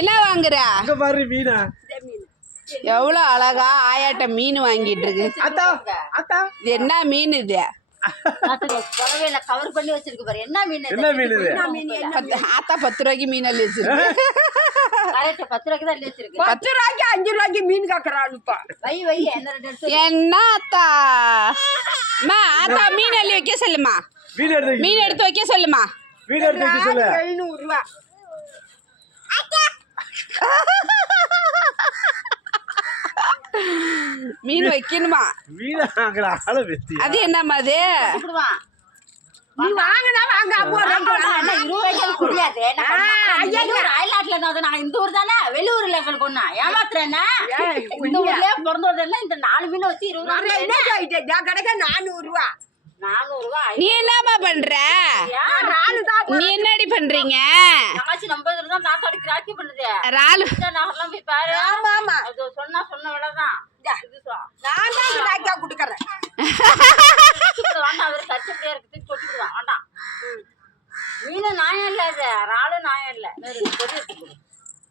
என்ன வாங்குற? அங்க பாரு மீனா. எவ்வளவு அழகா ஆயாட்ட மீன் வாங்கிட்டு இருக்கு. இது என்ன மீன் இது? கவர் பண்ணி வச்சிருக்கு பாரு. என்ன மீன்? என்ன மீன் இது? ஆத்தா 10 ரூபாய்க்கு மீன் அள்ளி வச்சிருக்கு. 10 ரூபாய்க்கு தான் அள்ளி வச்சிருக்கு. 10 ரூபாய்க்கு 5 ரூபாய்க்கு மீன் காக்குறாளுப்பா. வை என்ன ஆத்தா? அம்மா ஆத்தா மீன் அள்ளி வைக்க சொல்லுமா. மீன் எடுத்து வைக்க சொல்லுமா. மீன் எடுத்து வைக்க சொல்லு. 700 ரூபாய். மீன் வைக்கணுமா? மீன் வாங்குற ஆள வெட்டி. அது என்னம்மா அது? நீ வாங்குனா வாங்க. அப்போ 20 ரூபாய்க்கு முடியாது. நான் இந்த ஊர் தானே வெளியூர் லெவல் கொண்டா ஏமாத்துறேன்னா இந்த ஊர்லயே பிறந்ததெல்லாம் இந்த 4 மீன் வச்சு 20 ரூபாய் கிடைக்க 400 ரூபாய். 400 ரூபாய். நீ என்னமா பண்ற? நீ என்னடி பண்றீங்க? நாச்சு நம்ம இதுல தான் தாத்தா கிராக்கி பண்ணுது. ராலு நகர்லாம் போய் பாரு. ஆமா ஆமா அது சொன்ன விலைதான். நான் தான் கிராக்கியா குடுக்கறேன். வேண்டாம் அவரு கச்சப்படியா இருக்கு சொல்லிடுவான். வேண்டாம் மீன் நாயம் இல்ல. அது ராலு நாயம் இல்ல.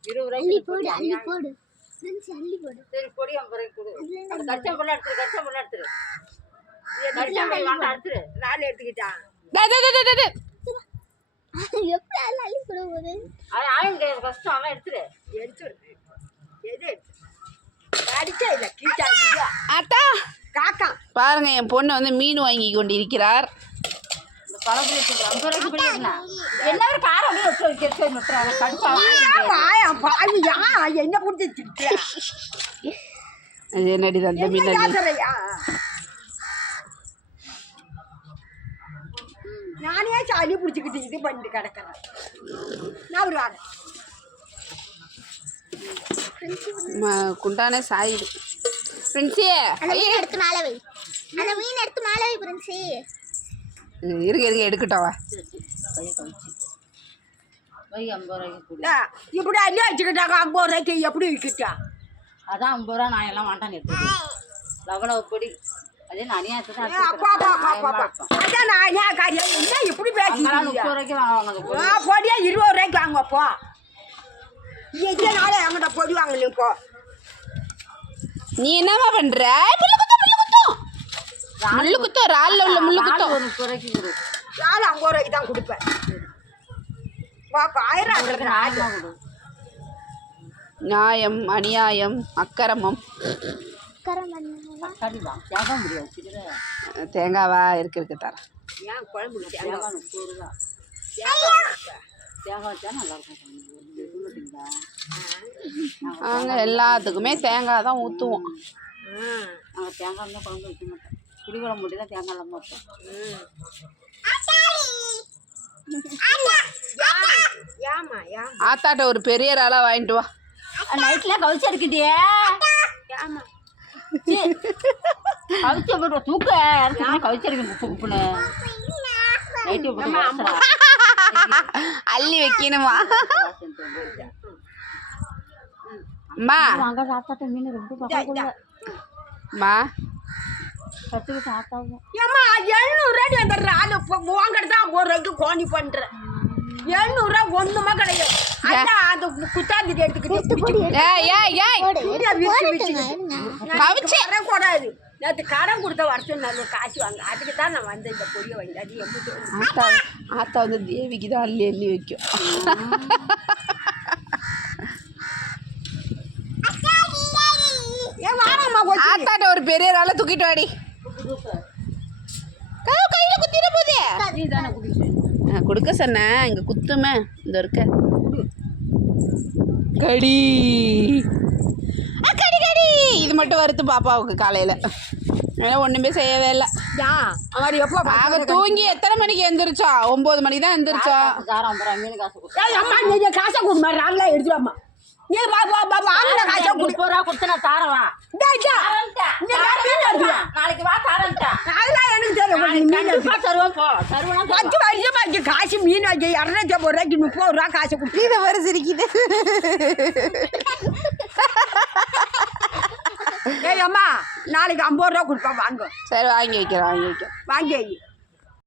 20 ரூபாய்க்கு போடு. சரி பொடி 50 ரூபாய்க்கு கொடு. அந்த கச்சம்பெல்லாம் எடுத்துரு. ராலு எடுத்துக்கிட்டான். கஷ்டம் அவன் எடுத்துரு. பாருங்க என் பொண்ணு வந்து மீன் வாங்கி கொண்டிருக்கிறார். என்னடி அந்த மீன் நானே சாலி பிடிச்சிக்கிட்டு இது பண்ணிட்டு கிடக்கிறேன். நான் ஒரு வாரம் குண்டானே சாயிடு. பிரின்சி எடுத்து மேலே வை. அந்த மீன் எடுத்து மேலே வை பிரின்சி. இருக்க எடுக்கட்டவா? இப்படி அள்ளி வச்சுக்கிட்டாங்க. 50 ரூபாய்க்கு எப்படி விற்கிட்டா? அதான் 50 ரூபா நான் எல்லாம் வாண்டான்னு எடுத்து லவளவு பொடி. அதே நானே இப்படி பேசுறீங்க? 30 ரூபாய்க்கு வாங்குவாங்க. பொடியா 20 ரூபாய்க்கு வாங்குவப்போ. எத்தனால என்கிட்ட பொடி வாங்கல. இப்போ நீ என்னமா பண்ற? முள்ளு குத்தம் ரால்ல உள்ள முள்ளு குத்தம் 30 ரூபாய்க்கு கொடு. ரால் 50 ரூபாய்க்கு தான் கொடுப்பேன். நியாயம் அநியாயம் அக்கிரமம். தேங்காவா இருக்கு தர. ஏன் குழம்பு தேங்காய் 30 ரூபா. தேங்காய் தான் நல்லா இருக்கும். நாங்கள் எல்லாத்துக்குமே தேங்காய் தான் ஊற்றுவோம். நாங்கள் தேங்காய் தான் குழம்பு வைக்க மாட்டோம். புளிக்குழம்பு மட்டும் தான் தேங்காய் இல்லாமல் வைப்போம். ஆத்தாட்ட ஒரு பெரிய ராலா வாங்கிட்டு வா. நைட்ல கவிச்சு எடுக்கிட்டியே. கவிச்சு போட்டு தூக்க கவிச்சு எடுக்கணும். உப்புன்னு நைட்டு அள்ளி வைக்கணுமா? அம்மா சாப்பிட்ட மீன் ரொம்ப அம்மா கற்றுக்கிட்டு சாப்பிட்டாவும் 700 ரூபாய் அந்த ராலு வாங்கிட்டு தான் 50 ரூபாய்க்கு கோணி பண்றேன். 700 ரூபாய் ஒண்ணுமா கிடையாது. அந்த குத்தாந்தி எடுத்துக்கிட்டு கூடாது. நேற்று கடன் கொடுத்த வருஷம் நல்ல காசு வாங்க. அதுக்கு தான் நான் வந்து இந்த பொடியை வாங்கி. அது ஆத்தா வந்து தேவிக்கு தான் அள்ளி அள்ளி வைக்கும். ஆத்தாட்ட ஒரு பெரிய ரால தூக்கிட்டு வாடி. கையில குத்திட போதே கொடுக்க சொன்னேன். இங்க குத்துமே இந்த இருக்க கடி கடி கடி. இது மட்டும் வறுத்து பாப்பாவுக்கு காலையில ஒண்ணுமே செய்யவே இல்லை. ஆக தூங்கி எத்தனை மணிக்கு எந்திரிச்சா? 9 மணிக்கு தான் எந்திரிச்சா. மீன் காசு காசை கொடுமா ராங்களா எடுத்துடாமா. காசு மீன் வாங்கி 250 ரூபாய்க்கு 30 ரூபா காசு கொடுத்து வர சிரிக்குது. ஏய் அம்மா நாளைக்கு 50 ரூபா கொடுப்பா வாங்க. சரி வாங்கி வைக்கிறேன். வாங்கி வை.